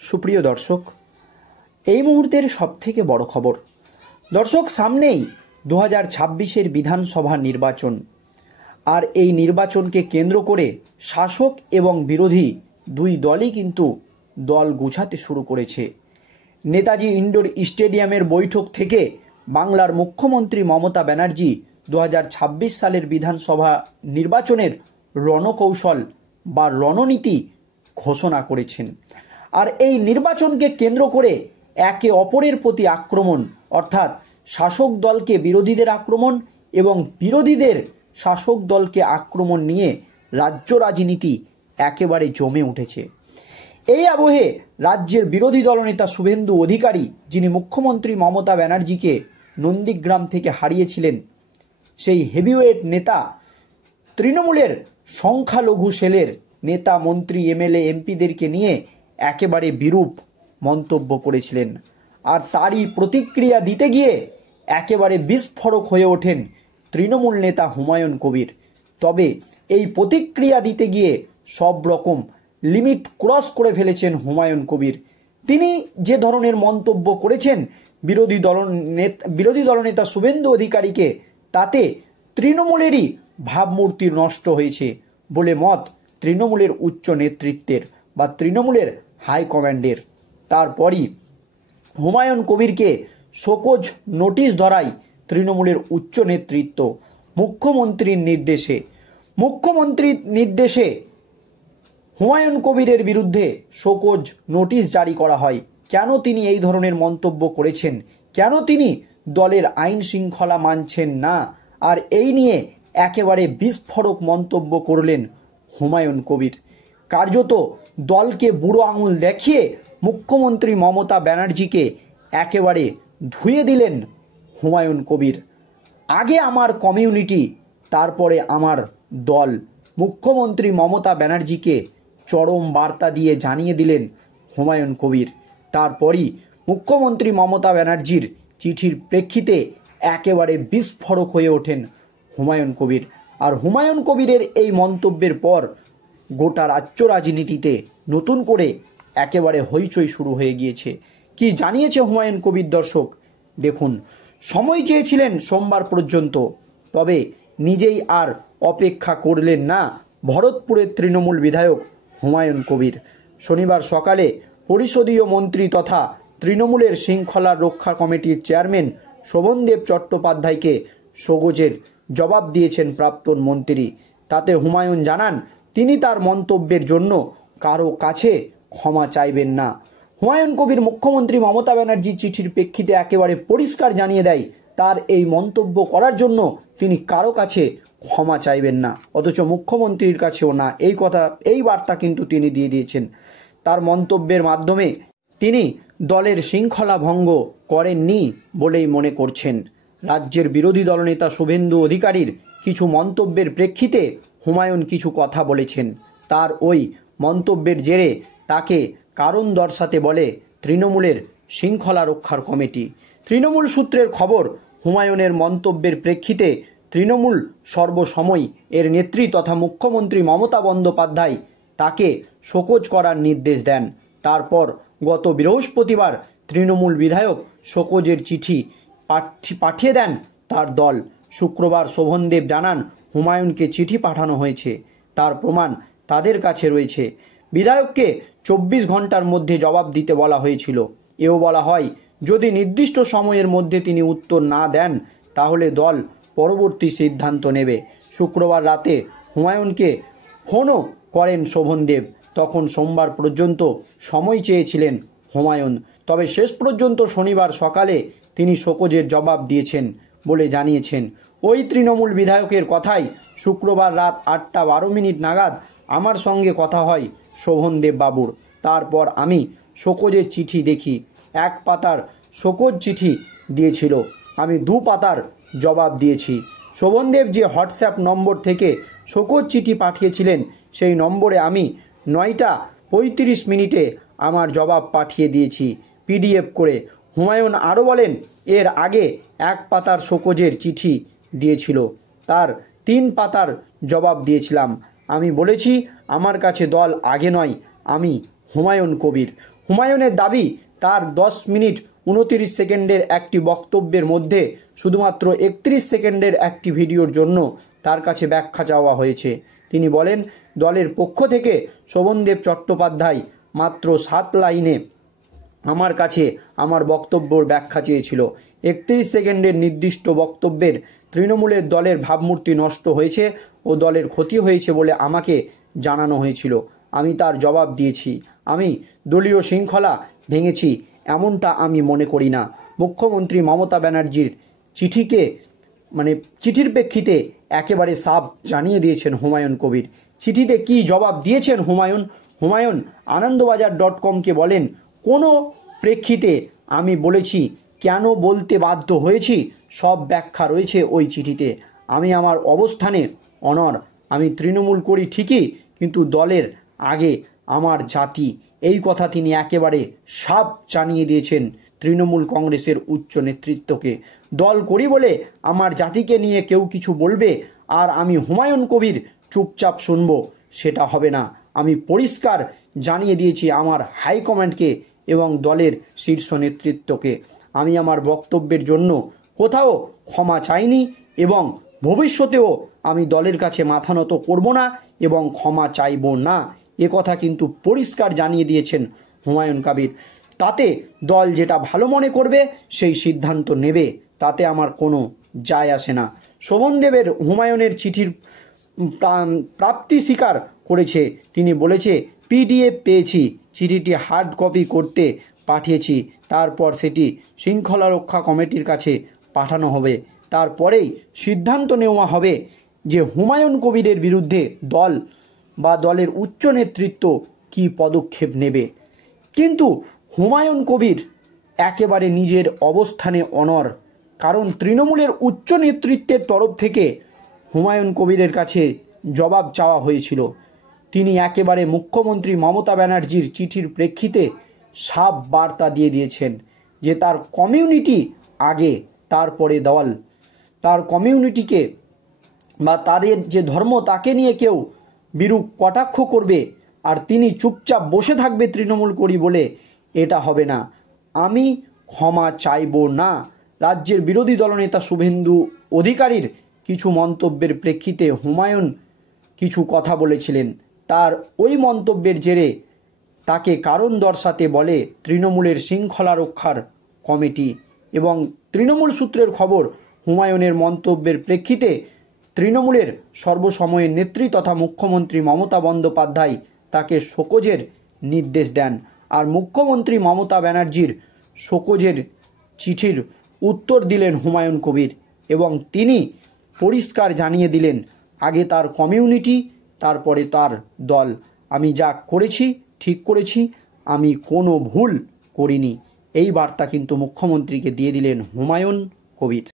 সুপ্রিয় দর্শক, এই মুহূর্তের সবথেকে বড় খবর দর্শক, সামনেই 2026-এর বিধানসভা নির্বাচন। আর এই নির্বাচনকে কেন্দ্র করে শাসক এবং বিরোধী দুই দলই কিন্তু দল গুছাতে শুরু করেছে। নেতাজি ইন্ডোর স্টেডিয়ামের বৈঠক থেকে বাংলার মুখ্যমন্ত্রী মমতা ব্যানার্জি 2026 সালের বিধানসভা নির্বাচনের রণকৌশল বা রণনীতি ঘোষণা করেছেন। আর এই নির্বাচনকে কেন্দ্র করে একে অপরের প্রতি আক্রমণ, অর্থাৎ শাসক দলকে বিরোধীদের আক্রমণ এবং বিরোধীদের শাসক দলকে আক্রমণ নিয়ে রাজ্য রাজনীতি একেবারে জমে উঠেছে। এই আবহে রাজ্যের বিরোধী দলনেতা শুভেন্দু অধিকারী, যিনি মুখ্যমন্ত্রী মমতা ব্যানার্জিকে নন্দীগ্রাম থেকে হারিয়েছিলেন, সেই হেভিওয়েট নেতা তৃণমূলের সংখ্যালঘু সেলের নেতা, মন্ত্রী, এমএলএ, এমপিদেরকে নিয়ে একেবারে বিরূপ মন্তব্য করেছিলেন। আর তারই প্রতিক্রিয়া দিতে গিয়ে একেবারে বিস্ফোরক হয়ে ওঠেন তৃণমূল নেতা হুমায়ুন কবির। তবে এই প্রতিক্রিয়া দিতে গিয়ে সব রকম লিমিট ক্রস করে ফেলেছেন হুমায়ুন কবির। তিনি যে ধরনের মন্তব্য করেছেন বিরোধী দলনেতা শুভেন্দু অধিকারীকে, তাতে তৃণমূলেরই ভাবমূর্তি নষ্ট হয়েছে বলে মত তৃণমূলের উচ্চ নেতৃত্বের বা তৃণমূলের হাইকমান্ডের। তারপরই হুমায়ুন কবিরকে শোকজ নোটিশ ধরায় তৃণমূলের উচ্চ নেতৃত্ব। মুখ্যমন্ত্রীর নির্দেশে হুমায়ুন কবিরের বিরুদ্ধে শোকজ নোটিশ জারি করা হয়। কেন তিনি এই ধরনের মন্তব্য করেছেন, কেন তিনি দলের আইন শৃঙ্খলা মানছেন না, আর এই নিয়ে একেবারে বিস্ফোরক মন্তব্য করলেন হুমায়ুন কবির। কার্যত দলকে বুড়ো আঙুল দেখিয়ে মুখ্যমন্ত্রী মমতা ব্যানার্জিকে একেবারে ধুয়ে দিলেন হুমায়ুন কবির। আগে আমার কমিউনিটি, তারপরে আমার দল। মুখ্যমন্ত্রী মমতা ব্যানার্জিকে চরম বার্তা দিয়ে জানিয়ে দিলেন হুমায়ুন কবির। তারপরই মুখ্যমন্ত্রী মমতা ব্যানার্জির চিঠির প্রেক্ষিতে একেবারে বিস্ফোরক হয়ে ওঠেন হুমায়ুন কবির। আর হুমায়ুন কবিরের এই মন্তব্যের পর গোটা রাজ্য রাজনীতিতে নতুন করে একেবারে হইচই শুরু হয়ে গিয়েছে। কি জানিয়েছে হুমায়ুন কবির দর্শক দেখুন। সময় চেয়েছিলেন সোমবার পর্যন্ত, তবে নিজেই আর অপেক্ষা করলেন না ভরতপুরের তৃণমূল বিধায়ক হুমায়ুন কবির। শনিবার সকালে পরিষদীয় মন্ত্রী তথা তৃণমূলের শৃঙ্খলা রক্ষা কমিটির চেয়ারম্যান শোভনদেব চট্টোপাধ্যায়কে শোকজের জবাব দিয়েছেন প্রাক্তন মন্ত্রী। তাতে হুমায়ুন জানান, তিনি তার মন্তব্যের জন্য কারো কাছে ক্ষমা চাইবেন না। হুমায়ুন কবির মুখ্যমন্ত্রী মমতা ব্যানার্জির চিঠির প্রেক্ষিতে একেবারে পরিষ্কার জানিয়ে দেয়, তার এই মন্তব্য করার জন্য তিনি কারো কাছে ক্ষমা চাইবেন না, অথচ মুখ্যমন্ত্রীর কাছেও না। এই বার্তা কিন্তু তিনি দিয়ে দিয়েছেন। তার মন্তব্যের মাধ্যমে তিনি দলের শৃঙ্খলা ভঙ্গ করেননি বলেই মনে করছেন। রাজ্যের বিরোধী দলনেতা শুভেন্দু অধিকারীর কিছু মন্তব্যের প্রেক্ষিতে হুমায়ুন কিছু কথা বলেছেন। তার ওই মন্তব্যের জেরে তাকে কারণ দর্শাতে বলে তৃণমূলের শৃঙ্খলা রক্ষার কমিটি। তৃণমূল সূত্রের খবর, হুমায়ুনের মন্তব্যের প্রেক্ষিতে তৃণমূল সর্বসময় এর নেত্রী তথা মুখ্যমন্ত্রী মমতা বন্দ্যোপাধ্যায় তাকে শোকজ করার নির্দেশ দেন। তারপর গত বৃহস্পতিবার তৃণমূল বিধায়ক শোকজের চিঠি পাঠিয়ে দেন তার দল। শুক্রবার শোভনদেব জানান, হুমায়ুনকে চিঠি পাঠানো হয়েছে, তার প্রমাণ তাদের কাছে রয়েছে। বিধায়ককে 24 ঘন্টার মধ্যে জবাব দিতে বলা হয়েছিল। এও বলা হয়, যদি নির্দিষ্ট সময়ের মধ্যে তিনি উত্তর না দেন তাহলে দল পরবর্তী সিদ্ধান্ত নেবে। শুক্রবার রাতে হুমায়ুনকে ফোনও করেন শোভনদেব। তখন সোমবার পর্যন্ত সময় চেয়েছিলেন হুমায়ুন, তবে শেষ পর্যন্ত শনিবার সকালে তিনি শোকজের জবাব দিয়েছেন বলে জানিয়েছেন। ওই তৃণমূল বিধায়কের কথাই শুক্রবার রাত 8:12 নাগাদ আমার সঙ্গে কথা হয় শোভনদেব বাবুর। তারপর আমি শোকজের চিঠি দেখি। 1 পাতার শোকজ চিঠি দিয়েছিল, আমি 2 পাতার জবাব দিয়েছি। শোভনদেব যে হোয়াটসঅ্যাপ নম্বর থেকে শোকজ চিঠি পাঠিয়েছিলেন, সেই নম্বরে আমি 9:35 আমার জবাব পাঠিয়ে দিয়েছি PDF করে। হুমায়ুন আরও বলেন, এর আগে 1 পাতার শোকজের চিঠি দিয়েছিল, তার 3 পাতার জবাব দিয়েছিলাম। আমি বলেছি আমার কাছে দল আগে নয়, আমি হুমায়ুন কবির। হুমায়ুনের দাবি, তার 10 মিনিট 29 সেকেন্ডের একটি বক্তব্যের মধ্যে শুধুমাত্র 31 সেকেন্ডের একটি ভিডিওর জন্য তার কাছে ব্যাখ্যা চাওয়া হয়েছে। তিনি বলেন, দলের পক্ষ থেকে শোভনদেব চট্টোপাধ্যায় মাত্র 7 লাইনে আমার কাছে আমার বক্তব্যর ব্যাখ্যা চেয়েছিল। 31 সেকেন্ডের নির্দিষ্ট বক্তব্যের তৃণমূলের দলের ভাবমূর্তি নষ্ট হয়েছে ও দলের ক্ষতি হয়েছে বলে আমাকে জানানো হয়েছিল। আমি তার জবাব দিয়েছি। আমি দলীয় শৃঙ্খলা ভেঙেছি এমনটা আমি মনে করি না। মুখ্যমন্ত্রী মমতা ব্যানার্জির চিঠির প্রেক্ষিতে একেবারে সাফ জানিয়ে দিয়েছেন হুমায়ুন কবির। চিঠিতে কি জবাব দিয়েছেন হুমায়ুন আনন্দবাজার.comকে বলেন, কোনো প্রেক্ষিতে আমি বলেছি, কেন বলতে বাধ্য হয়েছি, সব ব্যাখ্যা রয়েছে ওই চিঠিতে। আমি আমার অবস্থানে অনড়। আমি তৃণমূল করি ঠিকই, কিন্তু দলের আগে আমার জাতি। এই কথা তিনি একেবারে সাফ জানিয়ে দিয়েছেন তৃণমূল কংগ্রেসের উচ্চ নেতৃত্বকে। দল করি বলে আমার জাতিকে নিয়ে কেউ কিছু বলবে আর আমি হুমায়ুন কবির চুপচাপ শুনবো, সেটা হবে না। আমি পরিষ্কার জানিয়ে দিয়েছি আমার হাইকমান্ডকে এবং দলের শীর্ষ নেতৃত্বকে। আমি আমার বক্তব্যের জন্য কোথাও ক্ষমা চাইনি এবং ভবিষ্যতেও আমি দলের কাছে মাথা নত করব না এবং ক্ষমা চাইব না। কথা কিন্তু পরিষ্কার জানিয়ে দিয়েছেন হুমায়ুন কবির। তাতে দল যেটা ভালো মনে করবে সেই সিদ্ধান্ত নেবে, তাতে আমার কোনো যায় আসে না। শোভনদেবের হুমায়ুনের চিঠির প্রাপ্তি স্বীকার করেছে। তিনি বলেছে, PDF পেয়েছি, চিঠিটি হার্ড কপি করতে পাঠিয়েছি, তারপর সেটি শৃঙ্খলা রক্ষা কমিটির কাছে পাঠানো হবে। তারপরেই সিদ্ধান্ত নেওয়া হবে যে হুমায়ুন কবিরের বিরুদ্ধে দল বা দলের উচ্চ নেতৃত্ব কী পদক্ষেপ নেবে। কিন্তু হুমায়ুন কবির একেবারে নিজের অবস্থানে অনড়, কারণ তৃণমূলের উচ্চ নেতৃত্বের তরফ থেকে হুমায়ুন কবিরের কাছে জবাব চাওয়া হয়েছিল। তিনি একেবারে মুখ্যমন্ত্রী মমতা ব্যানার্জির চিঠির প্রেক্ষিতে সাফ বার্তা দিয়ে দিয়েছেন যে তার কমিউনিটি আগে, তারপরে দল। তার কমিউনিটিকে বা তাদের যে ধর্ম তাকে নিয়ে কেউ বিরূপ কটাক্ষ করবে আর তিনি চুপচাপ বসে থাকবে তৃণমূল করি বলে, এটা হবে না। আমি ক্ষমা চাইব না। রাজ্যের বিরোধী দলনেতা শুভেন্দু অধিকারীর কিছু মন্তব্যের প্রেক্ষিতে হুমায়ুন কিছু কথা বলেছিলেন। তার ওই মন্তব্যের জেরে তাকে কারণ দর্শাতে বলে তৃণমূলের শৃঙ্খলা রক্ষার কমিটি। এবং তৃণমূল সূত্রের খবর, হুমায়ুনের মন্তব্যের প্রেক্ষিতে তৃণমূলের সর্বসময়ের নেত্রী তথা মুখ্যমন্ত্রী মমতা বন্দ্যোপাধ্যায় তাকে শোকজের নির্দেশ দেন। আর মুখ্যমন্ত্রী মমতা ব্যানার্জির শোকজের চিঠির উত্তর দিলেন হুমায়ুন কবির এবং তিনি পরিষ্কার জানিয়ে দিলেন, আগে তার কমিউনিটি, তারপরে তার দল। আমি যা করেছি ঠিক করেছি, আমি কোনো ভুল করিনি। এই বার্তা কিন্তু মুখ্যমন্ত্রীকে দিয়ে দিলেন হুমায়ুন কবির।